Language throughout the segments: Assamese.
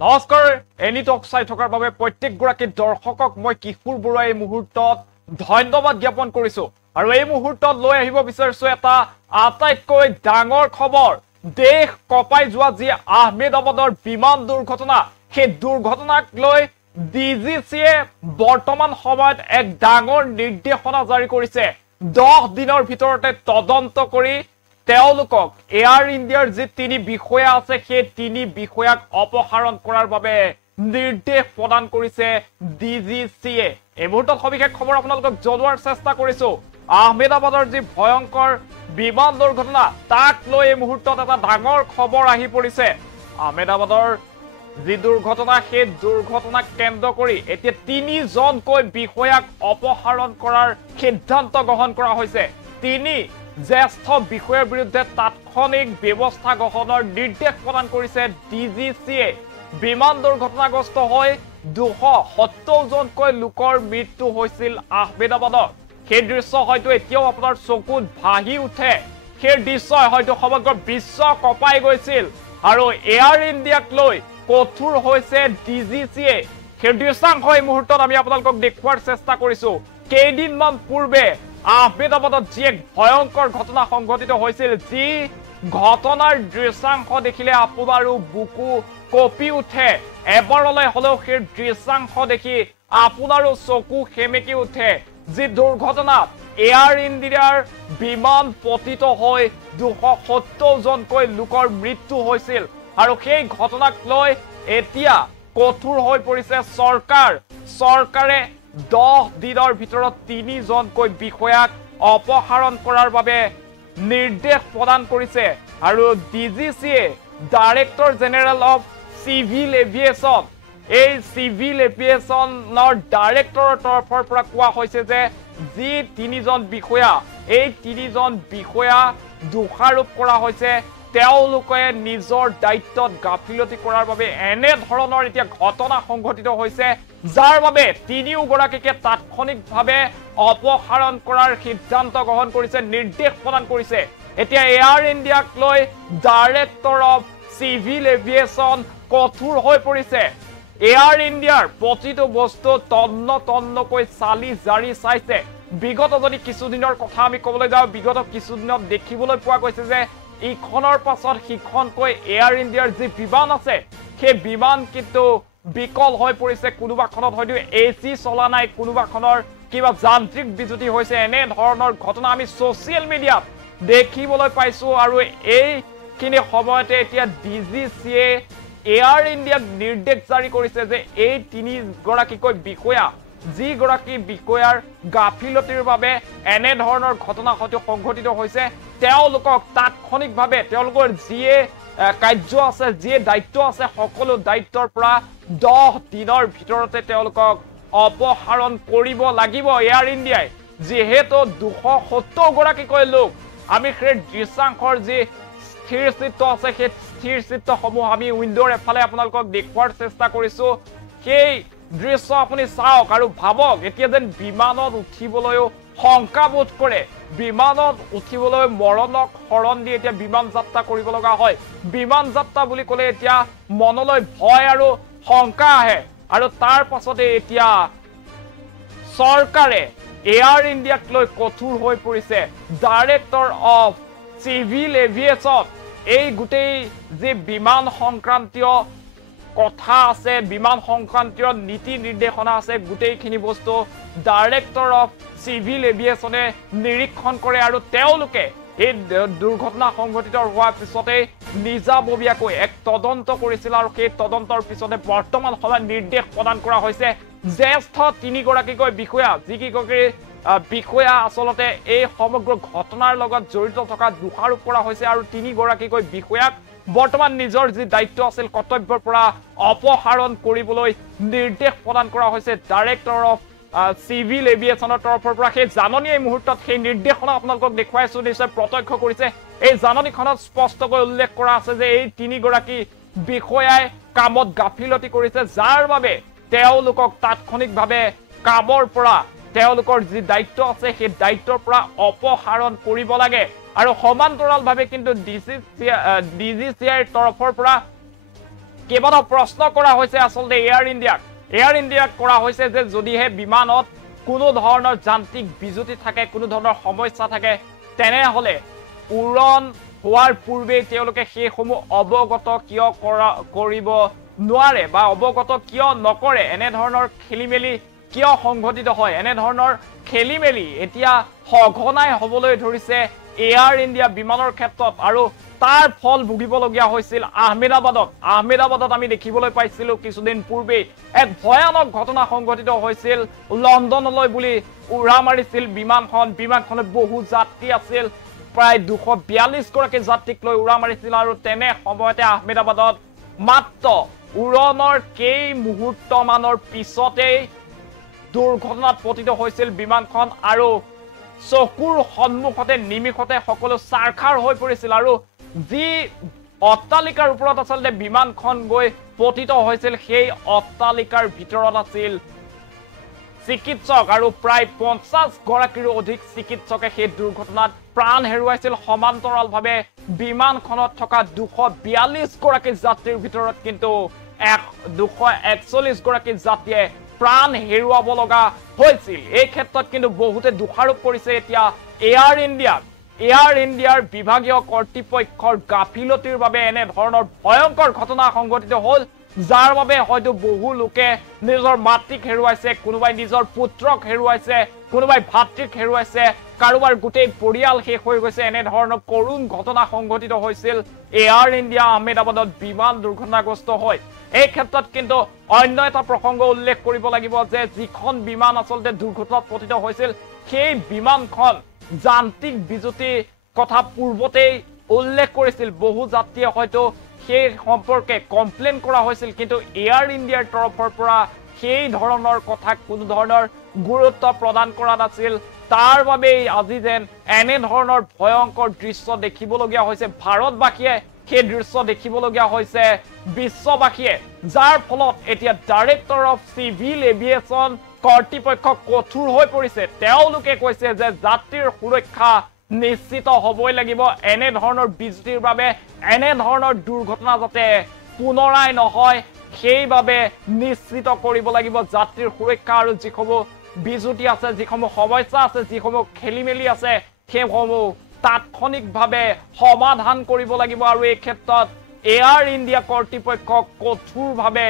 নমস্কাৰ এনি টক চাই থকাৰ বাবে প্ৰত্যেকগৰাকী দৰ্শকক মই কিশোৰ বৰুৱা এই মুহূৰ্তত ধন্যবাদ জ্ঞাপন কৰিছো আৰু এই মুহূৰ্তত লৈ আহিব বিচাৰিছো এটা আটাইতকৈ ডাঙৰ খবৰ দেশ কপাই যোৱা যি আহমেদাবাদৰ বিমান দুৰ্ঘটনা সেই দুৰ্ঘটনাক লৈ ডিজিচিয়ে বৰ্তমান সময়ত এক ডাঙৰ নিৰ্দেশনা জাৰি কৰিছে 10 দিনৰ ভিতৰতে তদন্ত কৰি তেওঁলোকক এয়াৰ ইণ্ডিয়াৰ যি তিনি বিষয়া আছে সেই তিনি বিষয়াক অপসাৰণ কৰাৰ বাবে নিৰ্দেশ প্ৰদান কৰিছে ডিজিচিয়ে এই মুহূৰ্তত সবিশেষ খবৰ আপোনালোকক জনোৱাৰ চেষ্টা কৰিছো আহমেদাবাদৰ যি ভয়ংকৰ বিমান দুৰ্ঘটনা তাক লৈ এই মুহূৰ্তত এটা ডাঙৰ খবৰ আহি পৰিছে আহমেদাবাদৰ যি দুৰ্ঘটনা সেই দুৰ্ঘটনাক কেন্দ্ৰ কৰি এতিয়া তিনিজনকৈ বিষয়াক অপসাৰণ কৰাৰ সিদ্ধান্ত গ্ৰহণ কৰা হৈছে তিনি জ্যেষ্ঠ বিষয়াৰ বিৰুদ্ধে তাৎক্ষণিক ব্যৱস্থা গ্ৰহণৰ নিৰ্দেশ প্ৰদান কৰিছে ডিজিচিয়ে বিমান দুৰ্ঘটনাগ্ৰস্ত হৈ 270 জনকৈ লোকৰ মৃত্যু হৈছিল আহমেদাবাদত সেই দৃশ্য হয়তো এতিয়াও আপোনাৰ চকুত ভাহি উঠে সেই দৃশ্যই হয়তো সমগ্ৰ বিশ্ব কঁপাই গৈছিল আৰু এয়াৰ ইণ্ডিয়াক লৈ কঠোৰ হৈছে ডিজিচিয়ে সেই দৃশ্যাংশ এই মুহূৰ্তত আমি আপোনালোকক দেখুৱাৰ চেষ্টা কৰিছো কেইদিনমান পূৰ্বে আহমেদাবাদত যি এক ভয়ংকৰ ঘটনা সংঘটিত হৈছিল যি ঘটনাৰ দৃশ্যাংশ দেখিলে আপোনাৰো বুকু কঁপি উঠে এবাৰলৈ হলেও সেই দৃশ্যাংশ দেখি আপোনাৰো চকু সেমেকি উঠে যি দুৰ্ঘটনা এয়াৰ ইণ্ডিয়াৰ বিমান পতিত হৈ 270 জনকৈ লোকৰ মৃত্যু হৈছিল আৰু সেই ঘটনাক লৈ এতিয়া কঠোৰ হৈ পৰিছে চৰকাৰে 10 দিনৰ ভিতৰত তিনিজনকৈ বিষয়াক অপসাৰণ কৰাৰ বাবে নিৰ্দেশ প্ৰদান কৰিছে আৰু ডিজিচিয়ে director general of civil aviation এই চিভিল এভিয়েশ্যনৰ ডাইৰেক্টৰৰ তৰফৰ পৰা কোৱা হৈছে যে যি তিনিজন বিষয়া এই তিনিজন বিষয়া দোষাৰোপ কৰা হৈছে তেওঁলোকে নিজৰ দায়িত্বত গাফিলতি কৰাৰ বাবে এনে ধৰণৰ এতিয়া ঘটনা সংঘটিত হৈছে যাৰ বাবে তিনিওগৰাকীকে তাৎক্ষণিকভাৱে অপসাৰণ কৰাৰ সিদ্ধান্ত গ্ৰহণ কৰিছে নিৰ্দেশ প্ৰদান কৰিছে এতিয়া এয়াৰ ইণ্ডিয়াক লৈ ডাইৰেক্টৰ অফ চিভিল এভিয়েশ্যন কঠোৰ হৈ পৰিছে এয়াৰ ইণ্ডিয়াৰ প্ৰতিটো বস্তু তন্নকৈ চালি জাৰি চাইছে বিগত যদি কিছুদিনৰ কথা আমি ক'বলৈ যাওঁ বিগত কিছুদিনত দেখিবলৈ পোৱা গৈছে যে ইখনৰ পাছত সিখনকৈ এয়াৰ ইণ্ডিয়াৰ যি বিমান আছে সেই বিমান কিন্তু বিকল হৈ পৰিছে কোনোবাখনত হয়তো এচি চলা নাই কোনোবাখনৰ কিবা যান্ত্ৰিক বিজুতি হৈছে এনে ধৰণৰ ঘটনা আমি ছ'চিয়েল মিডিয়াত দেখিবলৈ পাইছো আৰু এইখিনি সময়তে এতিয়া ডিজিচিয়ে এয়াৰ ইণ্ডিয়াক নিৰ্দেশ জাৰি কৰিছে যে এই তিনিগৰাকীকৈ বিষয়া যিগৰাকী বিষয়াৰ গাফিলতিৰ বাবে এনে ধৰণৰ ঘটনা হয়তো সংঘটিত হৈছে তেওঁলোকক তাৎক্ষণিকভাৱে তেওঁলোকৰ যিয়ে কাৰ্য আছে যিয়ে দায়িত্ব আছে সকলো দায়িত্বৰ পৰা 10 দিনৰ ভিতৰতে তেওঁলোকক অপসাৰণ কৰিব লাগিব এয়াৰ ইণ্ডিয়াই যিহেতু 270 গৰাকীকৈ লোক আমি সেই দৃশ্যাংশৰ যি স্থিৰ চিত্ৰ আছে সেই স্থিৰ চিত্ৰসমূহ আমি উইণ্ডোৰ এফালে আপোনালোকক দেখুৱাৰ চেষ্টা কৰিছো সেই দৃশ্য আপুনি চাওক আৰু ভাবক এতিয়া যেন বিমানত উঠিবলৈও শংকাবোধ কৰে বিমানত উঠিবলৈ মৰণক শৰণ দি এতিয়া বিমান যাত্ৰা কৰিব লগা হয় বিমান যাত্ৰা বুলি ক'লে এতিয়া মনলৈ ভয় আৰু শংকা আহে আৰু তাৰ পাছতে এতিয়া চৰকাৰে এয়াৰ ইণ্ডিয়াক লৈ কঠোৰ হৈ পৰিছে ডাইৰেক্টৰ অফ চিভিল এভিয়েশ্যন এই গোটেই যি বিমান সংক্ৰান্তীয় কথা আছে বিমান সংক্ৰান্তীয় নীতি নিৰ্দেশনা আছে গোটেইখিনি বস্তু ডাইৰেক্টৰ অফ চিভিল এভিয়েশ্যনে নিৰীক্ষণ কৰে আৰু তেওঁলোকে এই দুৰ্ঘটনা সংঘটিত হোৱাৰ পিছতে নিজাববীয়াকৈ এক তদন্ত কৰিছিল আৰু সেই তদন্তৰ পিছতে বৰ্তমান সময়ত নিৰ্দেশ প্ৰদান কৰা হৈছে জ্যেষ্ঠ তিনিগৰাকীকৈ বিষয়া যিকেইগৰাকী বিষয়া আচলতে এই সমগ্ৰ ঘটনাৰ লগত জড়িত থকা দোষাৰোপ কৰা হৈছে আৰু তিনিগৰাকীকৈ বিষয়াক বৰ্তমান নিজৰ যি দায়িত্ব আছিল কৰ্তব্যৰ পৰা অপসাৰণ কৰিবলৈ নিৰ্দেশ প্ৰদান কৰা হৈছে ডাইৰেক্টৰ অফ চিভিল এভিয়েশ্যনৰ তৰফৰ পৰা সেই জাননী এই মুহূৰ্তত সেই নিৰ্দেশনা আপোনালোকক দেখুৱাইছো নিশ্চয় প্ৰত্যক্ষ কৰিছে এই জাননীখনত স্পষ্টকৈ উল্লেখ কৰা আছে যে এই তিনিগৰাকী বিষয়াই কামত গাফিলতি কৰিছে যাৰ বাবে তেওঁলোকক তাৎক্ষণিকভাৱে কামৰ পৰা তেওঁলোকৰ যি দায়িত্ব আছে সেই দায়িত্বৰ পৰা অপসাৰণ কৰিব লাগে আৰু সমান্তৰালভাৱে কিন্তু ডিজিচিআইৰ তৰফৰ পৰা কেইবাটাও প্ৰশ্ন কৰা হৈছে আচলতে এয়াৰ ইণ্ডিয়াক কৰা হৈছে যে যদিহে বিমানত কোনো ধৰণৰ যান্ত্ৰিক বিজুতি থাকে কোনো ধৰণৰ সমস্যা থাকে তেনেহলে উৰণ হোৱাৰ পূৰ্বে তেওঁলোকে সেইসমূহ অৱগত কিয় কৰিব নোৱাৰে বা অৱগত কিয় নকৰে এনে ধৰণৰ খেলিমেলি কিয় সংঘটিত হয় এনে ধৰণৰ খেলিমেলি এতিয়া সঘনাই হ'বলৈ ধৰিছে এয়াৰ ইণ্ডিয়া বিমানৰ ক্ষেত্ৰত আৰু তাৰ ফল ভুগিবলগীয়া হৈছিল আহমেদাবাদত আমি দেখিবলৈ পাইছিলো কিছুদিন পূৰ্বে এক ভয়ানক ঘটনা সংঘটিত হৈছিল লণ্ডনলৈ বুলি উৰা মাৰিছিল বিমানখনত বহু যাত্ৰী আছিল প্ৰায় 242 গৰাকী যাত্ৰীক লৈ উৰা মাৰিছিল আৰু তেনে সময়তে আহমেদাবাদত মাত্ৰ উৰণৰ কেই মুহূৰ্তমানৰ পিছতেই দুৰ্ঘটনাত পতিত হৈছিল বিমানখন আৰু চকুৰ সন্মুখতে নিমিষতে সকলো সাৰখাৰ হৈ পৰিছিল আৰু যি অট্টালিকাৰ ওপৰত আচলতে বিমানখন গৈ পতিত হৈছিল সেই অট্টালিকাৰ ভিতৰত আছিল চিকিৎসক আৰু প্ৰায় 50 গৰাকীৰো অধিক চিকিৎসকে সেই দুৰ্ঘটনাত প্ৰাণ হেৰুৱাইছিল সমান্তৰালভাৱে বিমানখনত থকা 242 গৰাকী যাত্ৰীৰ ভিতৰত কিন্তু 241 গৰাকী যাত্ৰীয়ে প্ৰাণ হেৰুৱাব লগা হৈছিল এই ক্ষেত্ৰত কিন্তু বহুতে দোষাৰোপ কৰিছে এতিয়া এয়াৰ ইণ্ডিয়াৰ বিভাগীয় কৰ্তৃপক্ষৰ গাফিলতিৰ বাবে এনে ধৰণৰ ভয়ংকৰ ঘটনা সংঘটিত হ'ল যাৰ বাবে হয়তো বহু লোকে নিজৰ মাতৃক হেৰুৱাইছে কোনোবাই নিজৰ পুত্ৰক হেৰুৱাইছে কোনোবাই ভাতৃক হেৰুৱাইছে কাৰোবাৰ গোটেই পৰিয়াল শেষ হৈ গৈছে এনে ধৰণৰ কৰুণ ঘটনা সংঘটিত হৈছিল এয়াৰ ইণ্ডিয়া আহমেদাবাদত বিমান দুৰ্ঘটনাগ্ৰস্ত হয় এই ক্ষেত্ৰত কিন্তু অন্য এটা প্ৰসংগ উল্লেখ কৰিব লাগিব যে যিখন বিমান আচলতে দুৰ্ঘটনাত পতিত হৈছিল সেই বিমানখন যান্ত্ৰিক বিজুতি কথা পূৰ্বতেই উল্লেখ কৰিছিল বহু যাত্ৰীয়ে হয়তো সেই সম্পৰ্কে কমপ্লেইন কৰা হৈছিল কিন্তু এয়াৰ ইণ্ডিয়াৰ তৰফৰ পৰা সেই ধৰণৰ কথা কোনো ধৰণৰ গুৰুত্ব প্ৰদান কৰা নাছিল তাৰ বাবে আজি যেন এনে ধৰণৰ ভয়ংকৰ দৃশ্য দেখিবলগীয়া হৈছে ভাৰতবাসীয়ে সেই দৃশ্য দেখিবলগীয়া হৈছে বিশ্ববাসীয়ে যাৰ ফলত এতিয়া ডাইৰেক্টৰ অফ চিভিল এভিয়েশ্যন কৰ্তৃপক্ষ কঠোৰ হৈ পৰিছে তেওঁলোকে কৈছে যে যাত্ৰীৰ সুৰক্ষা নিশ্চিত হ'বই লাগিব এনে ধৰণৰ বিজুতিৰ বাবে এনে ধৰণৰ দুৰ্ঘটনা যাতে পুনৰাই নহয় সেইবাবে নিশ্চিত কৰিব লাগিব যাত্ৰীৰ সুৰক্ষা আৰু যিসমূহ বিজুতি আছে যিসমূহ সমস্যা আছে যিসমূহ খেলিমেলি আছে সেইসমূহ তাৎক্ষণিকভাৱে সমাধান কৰিব লাগিব আৰু এই ক্ষেত্ৰত এয়াৰ ইণ্ডিয়া কৰ্তৃপক্ষক কঠোৰভাৱে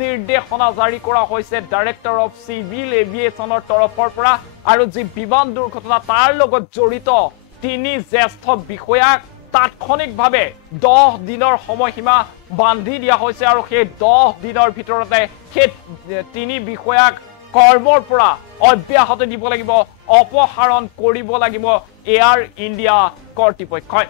নিৰ্দেশনা জাৰি কৰা হৈছে ডাইৰেক্টৰ অফ চিভিল এভিয়েশ্যনৰ তৰফৰ পৰা আৰু যি বিমান দুৰ্ঘটনা তাৰ লগত জড়িত 3 জ্যেষ্ঠ বিষয়াক তাৎক্ষণিকভাৱে 10 দিনৰ সময়সীমা বান্ধি দিয়া হৈছে আৰু সেই 10 দিনৰ ভিতৰতে সেই 3 বিষয়াক কৰ্মৰ পৰা অব্যাহতি দিব লাগিব অপসাৰণ কৰিব লাগিব এয়াৰ ইণ্ডিয়া কৰ্তৃপক্ষই